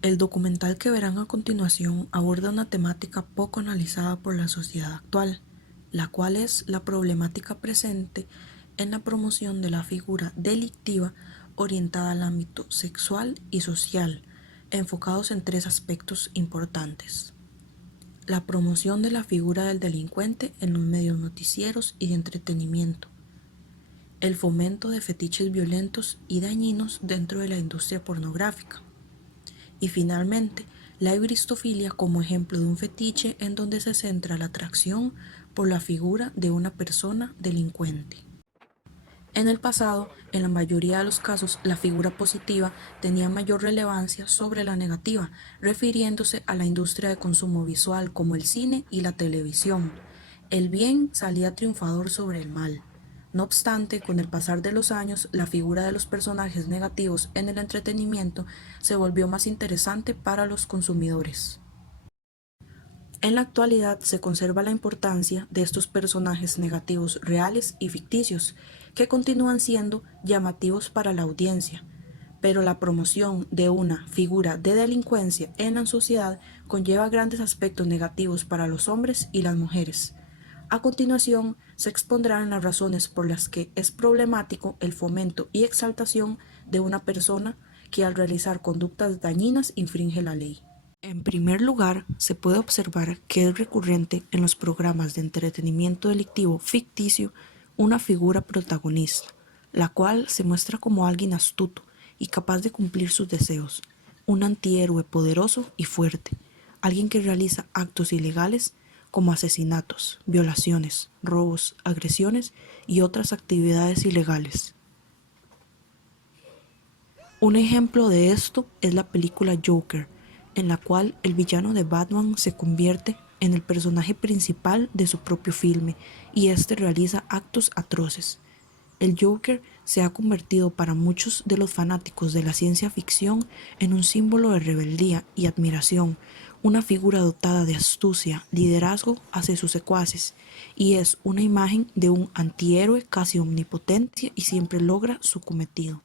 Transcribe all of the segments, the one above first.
El documental que verán a continuación aborda una temática poco analizada por la sociedad actual, la cual es la problemática presente en la promoción de la figura delictiva orientada al ámbito sexual y social, enfocados en tres aspectos importantes: la promoción de la figura del delincuente en los medios noticieros y de entretenimiento, el fomento de fetiches violentos y dañinos dentro de la industria pornográfica, y finalmente, la ebristofilia como ejemplo de un fetiche en donde se centra la atracción por la figura de una persona delincuente. En el pasado, en la mayoría de los casos, la figura positiva tenía mayor relevancia sobre la negativa, refiriéndose a la industria de consumo visual como el cine y la televisión. El bien salía triunfador sobre el mal. No obstante, con el pasar de los años, la figura de los personajes negativos en el entretenimiento se volvió más interesante para los consumidores. En la actualidad se conserva la importancia de estos personajes negativos reales y ficticios, que continúan siendo llamativos para la audiencia, pero la promoción de una figura de delincuencia en la sociedad conlleva grandes aspectos negativos para los hombres y las mujeres. A continuación, se expondrán las razones por las que es problemático el fomento y exaltación de una persona que al realizar conductas dañinas infringe la ley. En primer lugar, se puede observar que es recurrente en los programas de entretenimiento delictivo ficticio una figura protagonista, la cual se muestra como alguien astuto y capaz de cumplir sus deseos, un antihéroe poderoso y fuerte, alguien que realiza actos ilegales como asesinatos, violaciones, robos, agresiones y otras actividades ilegales. Un ejemplo de esto es la película Joker, en la cual el villano de Batman se convierte en el personaje principal de su propio filme y este realiza actos atroces. El Joker se ha convertido para muchos de los fanáticos de la ciencia ficción en un símbolo de rebeldía y admiración, una figura dotada de astucia, liderazgo hacia sus secuaces, y es una imagen de un antihéroe casi omnipotente y siempre logra su cometido.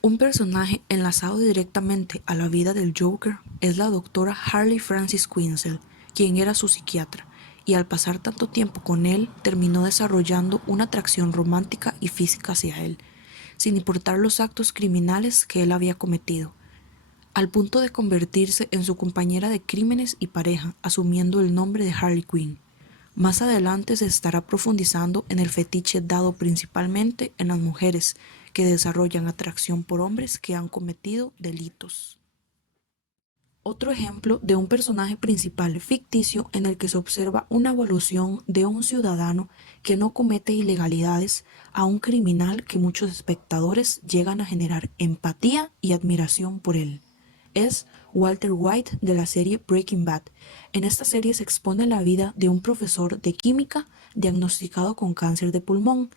Un personaje enlazado directamente a la vida del Joker es la doctora Harley Francis Quinzel, quien era su psiquiatra, y al pasar tanto tiempo con él terminó desarrollando una atracción romántica y física hacia él, sin importar los actos criminales que él había cometido, al punto de convertirse en su compañera de crímenes y pareja, asumiendo el nombre de Harley Quinn. Más adelante se estará profundizando en el fetiche dado principalmente en las mujeres que desarrollan atracción por hombres que han cometido delitos. Otro ejemplo de un personaje principal ficticio en el que se observa una evolución de un ciudadano que no comete ilegalidades a un criminal que muchos espectadores llegan a generar empatía y admiración por él. Es Walter White de la serie Breaking Bad. En esta serie se expone la vida de un profesor de química diagnosticado con cáncer de pulmón,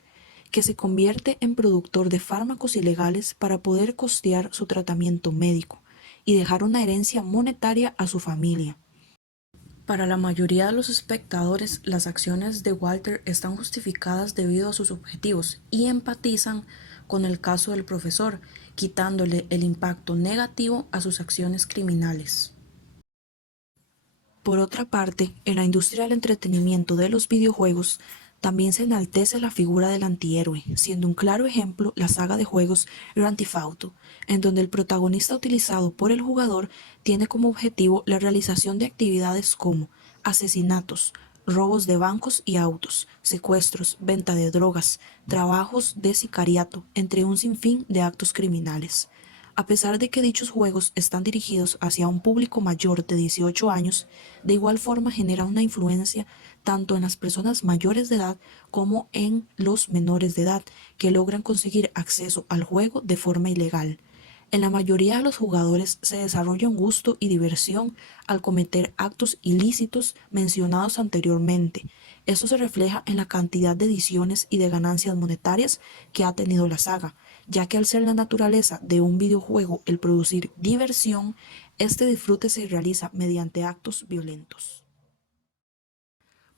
que se convierte en productor de fármacos ilegales para poder costear su tratamiento médico y dejar una herencia monetaria a su familia. Para la mayoría de los espectadores, las acciones de Walter están justificadas debido a sus objetivos y empatizan con el caso del profesor, quitándole el impacto negativo a sus acciones criminales. Por otra parte, en la industria del entretenimiento de los videojuegos, también se enaltece la figura del antihéroe, siendo un claro ejemplo la saga de juegos Grand Theft Auto, en donde el protagonista utilizado por el jugador tiene como objetivo la realización de actividades como asesinatos, robos de bancos y autos, secuestros, venta de drogas, trabajos de sicariato, entre un sinfín de actos criminales. A pesar de que dichos juegos están dirigidos hacia un público mayor de 18 años, de igual forma genera una influencia tanto en las personas mayores de edad como en los menores de edad que logran conseguir acceso al juego de forma ilegal. En la mayoría de los jugadores se desarrolla un gusto y diversión al cometer actos ilícitos mencionados anteriormente. Esto se refleja en la cantidad de ediciones y de ganancias monetarias que ha tenido la saga, ya que al ser la naturaleza de un videojuego el producir diversión, este disfrute se realiza mediante actos violentos.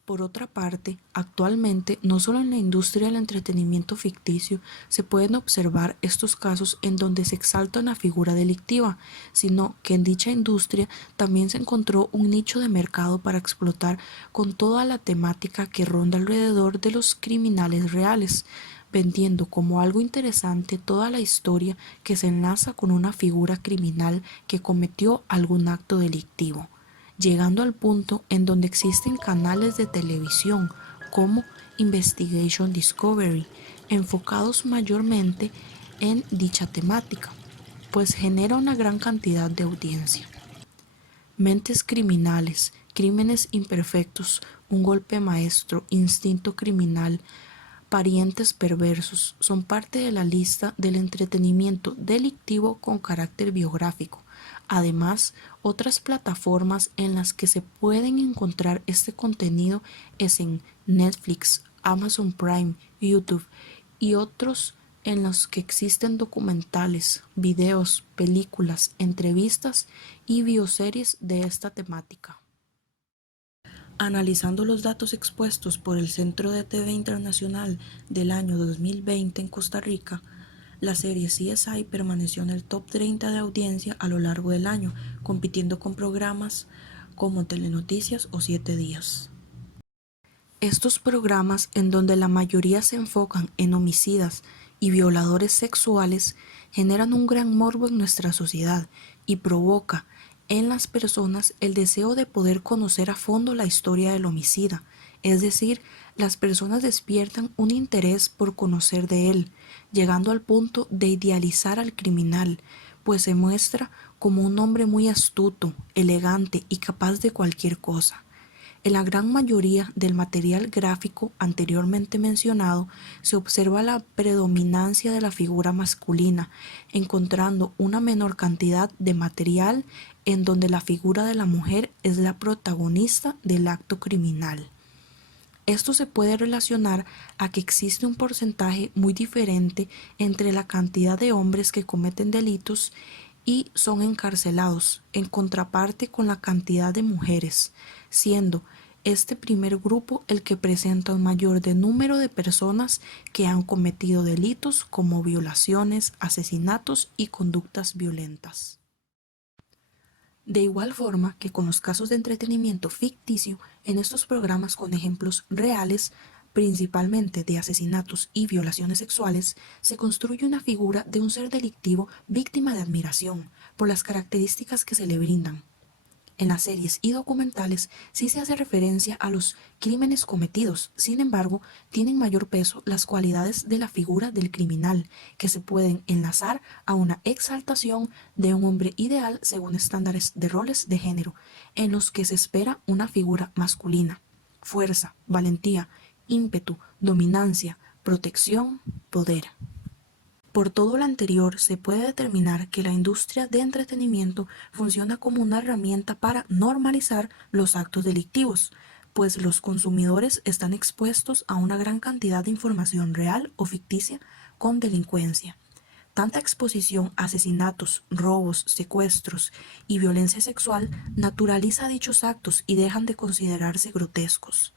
Por otra parte, actualmente, no solo en la industria del entretenimiento ficticio se pueden observar estos casos en donde se exalta una figura delictiva, sino que en dicha industria también se encontró un nicho de mercado para explotar con toda la temática que ronda alrededor de los criminales reales, vendiendo como algo interesante toda la historia que se enlaza con una figura criminal que cometió algún acto delictivo, llegando al punto en donde existen canales de televisión como Investigation Discovery, enfocados mayormente en dicha temática, pues genera una gran cantidad de audiencia. Mentes criminales, crímenes imperfectos, un golpe maestro, instinto criminal, parientes perversos son parte de la lista del entretenimiento delictivo con carácter biográfico. Además, otras plataformas en las que se pueden encontrar este contenido es en Netflix, Amazon Prime, YouTube y otros en los que existen documentales, videos, películas, entrevistas y bioseries de esta temática. Analizando los datos expuestos por el Centro de TV Internacional del año 2020 en Costa Rica, la serie CSI permaneció en el top 30 de audiencia a lo largo del año, compitiendo con programas como Telenoticias o Siete Días. Estos programas, en donde la mayoría se enfocan en homicidas y violadores sexuales, generan un gran morbo en nuestra sociedad y provoca en las personas el deseo de poder conocer a fondo la historia del homicida, es decir, las personas despiertan un interés por conocer de él, llegando al punto de idealizar al criminal, pues se muestra como un hombre muy astuto, elegante y capaz de cualquier cosa. En la gran mayoría del material gráfico anteriormente mencionado se observa la predominancia de la figura masculina, encontrando una menor cantidad de material en donde la figura de la mujer es la protagonista del acto criminal. Esto se puede relacionar a que existe un porcentaje muy diferente entre la cantidad de hombres que cometen delitos y son encarcelados, en contraparte con la cantidad de mujeres, siendo este primer grupo el que presenta un mayor número de personas que han cometido delitos como violaciones, asesinatos y conductas violentas. De igual forma que con los casos de entretenimiento ficticio, en estos programas con ejemplos reales, principalmente de asesinatos y violaciones sexuales, se construye una figura de un ser delictivo víctima de admiración por las características que se le brindan. En las series y documentales sí se hace referencia a los crímenes cometidos, sin embargo, tienen mayor peso las cualidades de la figura del criminal, que se pueden enlazar a una exaltación de un hombre ideal según estándares de roles de género, en los que se espera una figura masculina: fuerza, valentía, ímpetu, dominancia, protección, poder. Por todo lo anterior, se puede determinar que la industria de entretenimiento funciona como una herramienta para normalizar los actos delictivos, pues los consumidores están expuestos a una gran cantidad de información real o ficticia con delincuencia. Tanta exposición a asesinatos, robos, secuestros y violencia sexual naturaliza dichos actos y dejan de considerarse grotescos.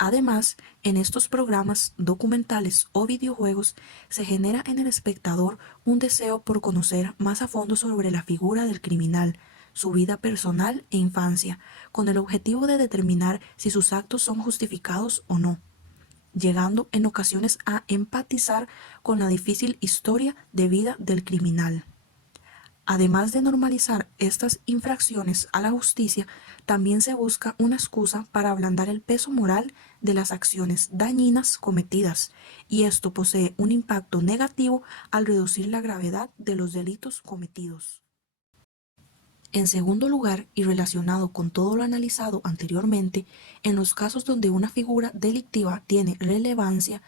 Además, en estos programas, documentales o videojuegos se genera en el espectador un deseo por conocer más a fondo sobre la figura del criminal, su vida personal e infancia, con el objetivo de determinar si sus actos son justificados o no, llegando en ocasiones a empatizar con la difícil historia de vida del criminal. Además de normalizar estas infracciones a la justicia, también se busca una excusa para ablandar el peso moral de las acciones dañinas cometidas, y esto posee un impacto negativo al reducir la gravedad de los delitos cometidos. En segundo lugar, y relacionado con todo lo analizado anteriormente, en los casos donde una figura delictiva tiene relevancia,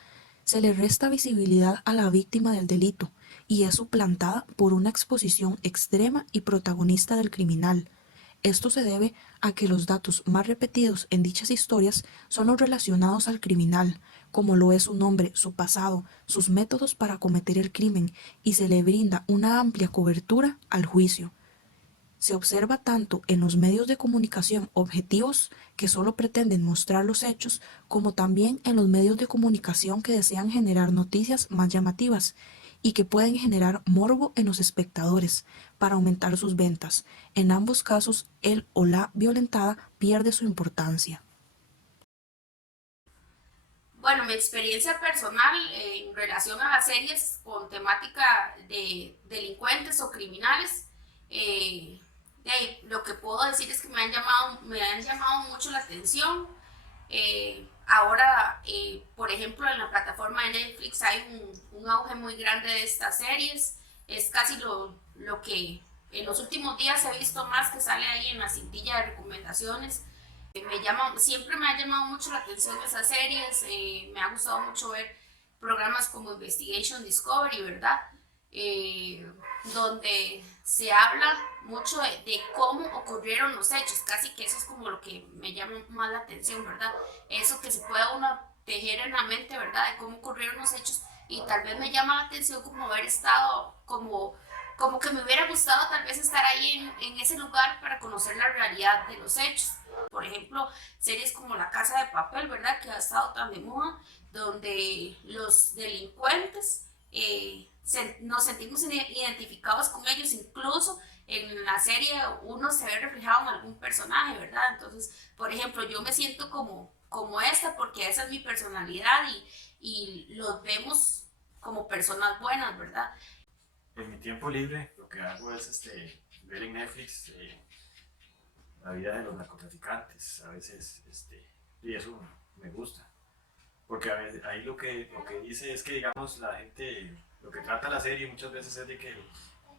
se le resta visibilidad a la víctima del delito y es suplantada por una exposición extrema y protagonista del criminal. Esto se debe a que los datos más repetidos en dichas historias son los relacionados al criminal, como lo es su nombre, su pasado, sus métodos para cometer el crimen, y se le brinda una amplia cobertura al juicio. se observa tanto en los medios de comunicación objetivos que solo pretenden mostrar los hechos, como también en los medios de comunicación que desean generar noticias más llamativas y que pueden generar morbo en los espectadores para aumentar sus ventas. En ambos casos, el o la violentada pierde su importancia. Bueno, mi experiencia personal en relación a las series con temática de delincuentes o criminales, lo que puedo decir es que me han llamado mucho la atención. Ahora, por ejemplo, en la plataforma de Netflix hay un auge muy grande de estas series. Es casi lo que en los últimos días he visto más que sale ahí en la cintilla de recomendaciones. Siempre me ha llamado mucho la atención esas series, me ha gustado mucho ver programas como Investigation Discovery, ¿verdad? Eh, Donde se habla mucho de cómo ocurrieron los hechos, casi que eso es como lo que me llama más la atención, ¿verdad? Eso que se pueda uno tejer en la mente, ¿verdad? De cómo ocurrieron los hechos y tal vez me llama la atención como haber estado como que me hubiera gustado tal vez estar ahí en ese lugar para conocer la realidad de los hechos. Por ejemplo, series como La Casa de Papel, ¿verdad? Que ha estado tan de moda, donde los delincuentes nos sentimos identificados con ellos, incluso en la serie uno se ve reflejado en algún personaje, ¿verdad? Entonces, por ejemplo, yo me siento como esta porque esa es mi personalidad y los vemos como personas buenas, ¿verdad? En mi tiempo libre lo que hago es ver en Netflix la vida de los narcotraficantes. A veces, y eso me gusta. Porque a veces, ahí lo que dice es que, digamos, la gente, lo que trata la serie muchas veces es de que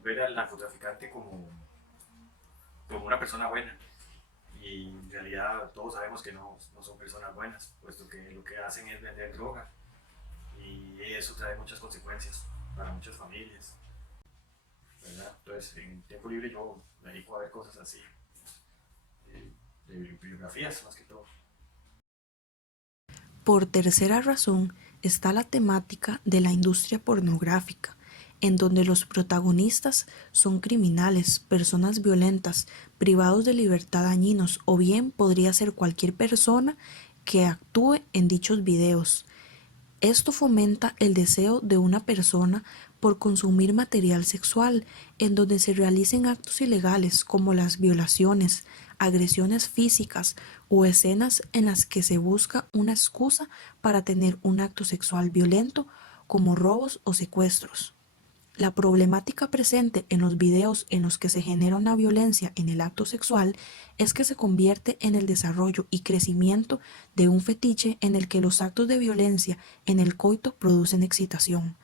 ver al narcotraficante como una persona buena. Y en realidad todos sabemos que no son personas buenas, puesto que lo que hacen es vender droga. Y eso trae muchas consecuencias para muchas familias, ¿verdad? Entonces, en tiempo libre yo me dedico a ver cosas así, de biografías más que todo. Por tercera razón está la temática de la industria pornográfica, en donde los protagonistas son criminales, personas violentas, privados de libertad dañinos, o bien podría ser cualquier persona que actúe en dichos videos. Esto fomenta el deseo de una persona por consumir material sexual, en donde se realicen actos ilegales como las violaciones, agresiones físicas o escenas en las que se busca una excusa para tener un acto sexual violento, como robos o secuestros. La problemática presente en los videos en los que se genera una violencia en el acto sexual es que se convierte en el desarrollo y crecimiento de un fetiche en el que los actos de violencia en el coito producen excitación.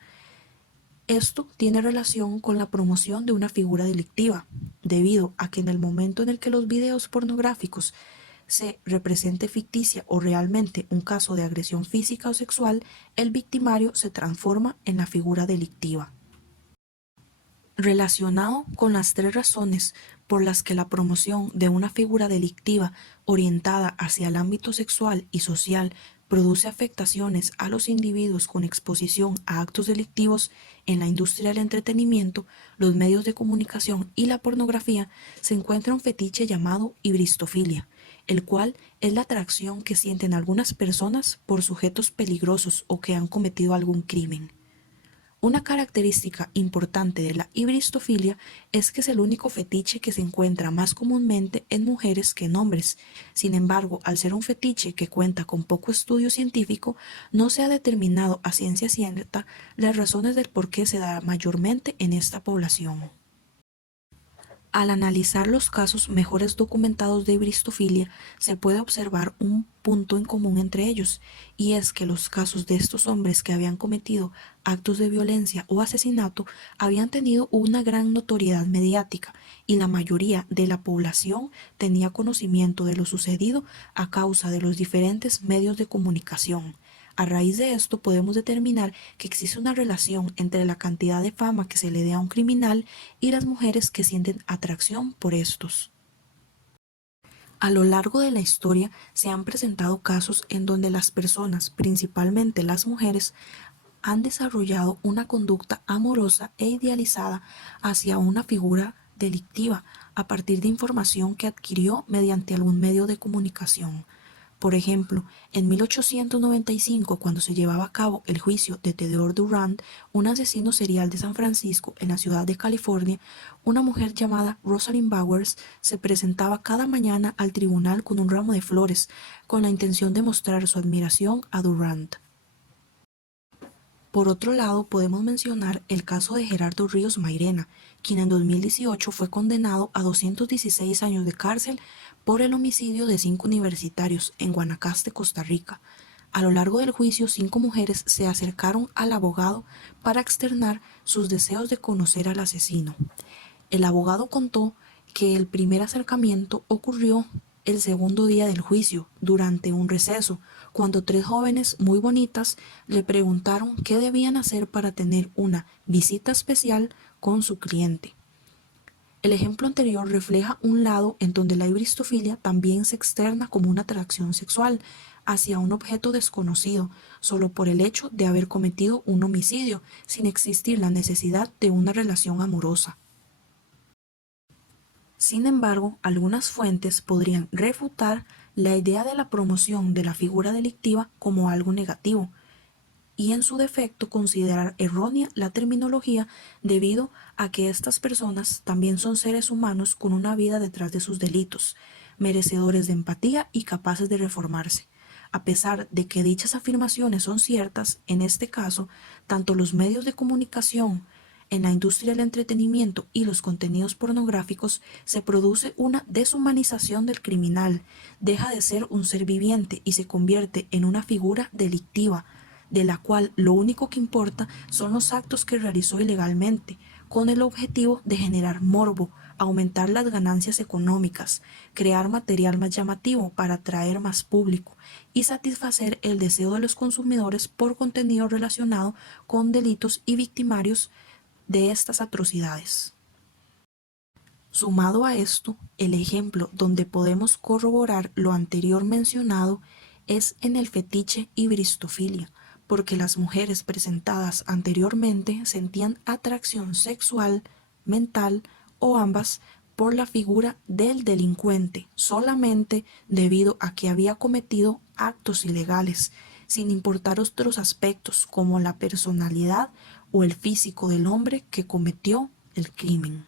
Esto tiene relación con la promoción de una figura delictiva, debido a que en el momento en el que los videos pornográficos se represente ficticia o realmente un caso de agresión física o sexual, el victimario se transforma en la figura delictiva. Relacionado con las tres razones por las que la promoción de una figura delictiva orientada hacia el ámbito sexual y social produce afectaciones a los individuos con exposición a actos delictivos en la industria del entretenimiento, los medios de comunicación y la pornografía, se encuentra un fetiche llamado hibristofilia, el cual es la atracción que sienten algunas personas por sujetos peligrosos o que han cometido algún crimen. Una característica importante de la hibristofilia es que es el único fetiche que se encuentra más comúnmente en mujeres que en hombres. Sin embargo, al ser un fetiche que cuenta con poco estudio científico, no se ha determinado a ciencia cierta las razones del por qué se da mayormente en esta población. Al analizar los casos mejores documentados de hibristofilia, se puede observar un punto en común entre ellos, y es que los casos de estos hombres que habían cometido actos de violencia o asesinato habían tenido una gran notoriedad mediática, y la mayoría de la población tenía conocimiento de lo sucedido a causa de los diferentes medios de comunicación. A raíz de esto podemos determinar que existe una relación entre la cantidad de fama que se le dé a un criminal y las mujeres que sienten atracción por estos. A lo largo de la historia se han presentado casos en donde las personas, principalmente las mujeres, han desarrollado una conducta amorosa e idealizada hacia una figura delictiva a partir de información que adquirió mediante algún medio de comunicación. Por ejemplo, en 1895, cuando se llevaba a cabo el juicio de Theodore Durand, un asesino serial de San Francisco en la ciudad de California, una mujer llamada Rosalind Bowers se presentaba cada mañana al tribunal con un ramo de flores, con la intención de mostrar su admiración a Durand. Por otro lado, podemos mencionar el caso de Gerardo Ríos Mairena, quien en 2018 fue condenado a 216 años de cárcel por el homicidio de 5 universitarios en Guanacaste, Costa Rica. A lo largo del juicio, 5 mujeres se acercaron al abogado para externar sus deseos de conocer al asesino. El abogado contó que el primer acercamiento ocurrió el segundo día del juicio, durante un receso, cuando 3 jóvenes muy bonitas le preguntaron qué debían hacer para tener una visita especial con su cliente. El ejemplo anterior refleja un lado en donde la ibristofilia también se externa como una atracción sexual hacia un objeto desconocido, solo por el hecho de haber cometido un homicidio, sin existir la necesidad de una relación amorosa. Sin embargo, algunas fuentes podrían refutar la idea de la promoción de la figura delictiva como algo negativo, y en su defecto considerar errónea la terminología debido a que estas personas también son seres humanos con una vida detrás de sus delitos, merecedores de empatía y capaces de reformarse. A pesar de que dichas afirmaciones son ciertas, en este caso, tanto los medios de comunicación en la industria del entretenimiento y los contenidos pornográficos se produce una deshumanización del criminal, deja de ser un ser viviente y se convierte en una figura delictiva, de la cual lo único que importa son los actos que realizó ilegalmente, con el objetivo de generar morbo, aumentar las ganancias económicas, crear material más llamativo para atraer más público y satisfacer el deseo de los consumidores por contenido relacionado con delitos y victimarios de estas atrocidades. Sumado a esto, el ejemplo donde podemos corroborar lo anterior mencionado es en el fetiche y bristofilia, porque las mujeres presentadas anteriormente sentían atracción sexual, mental o ambas por la figura del delincuente solamente debido a que había cometido actos ilegales, sin importar otros aspectos como la personalidad o el físico del hombre que cometió el crimen.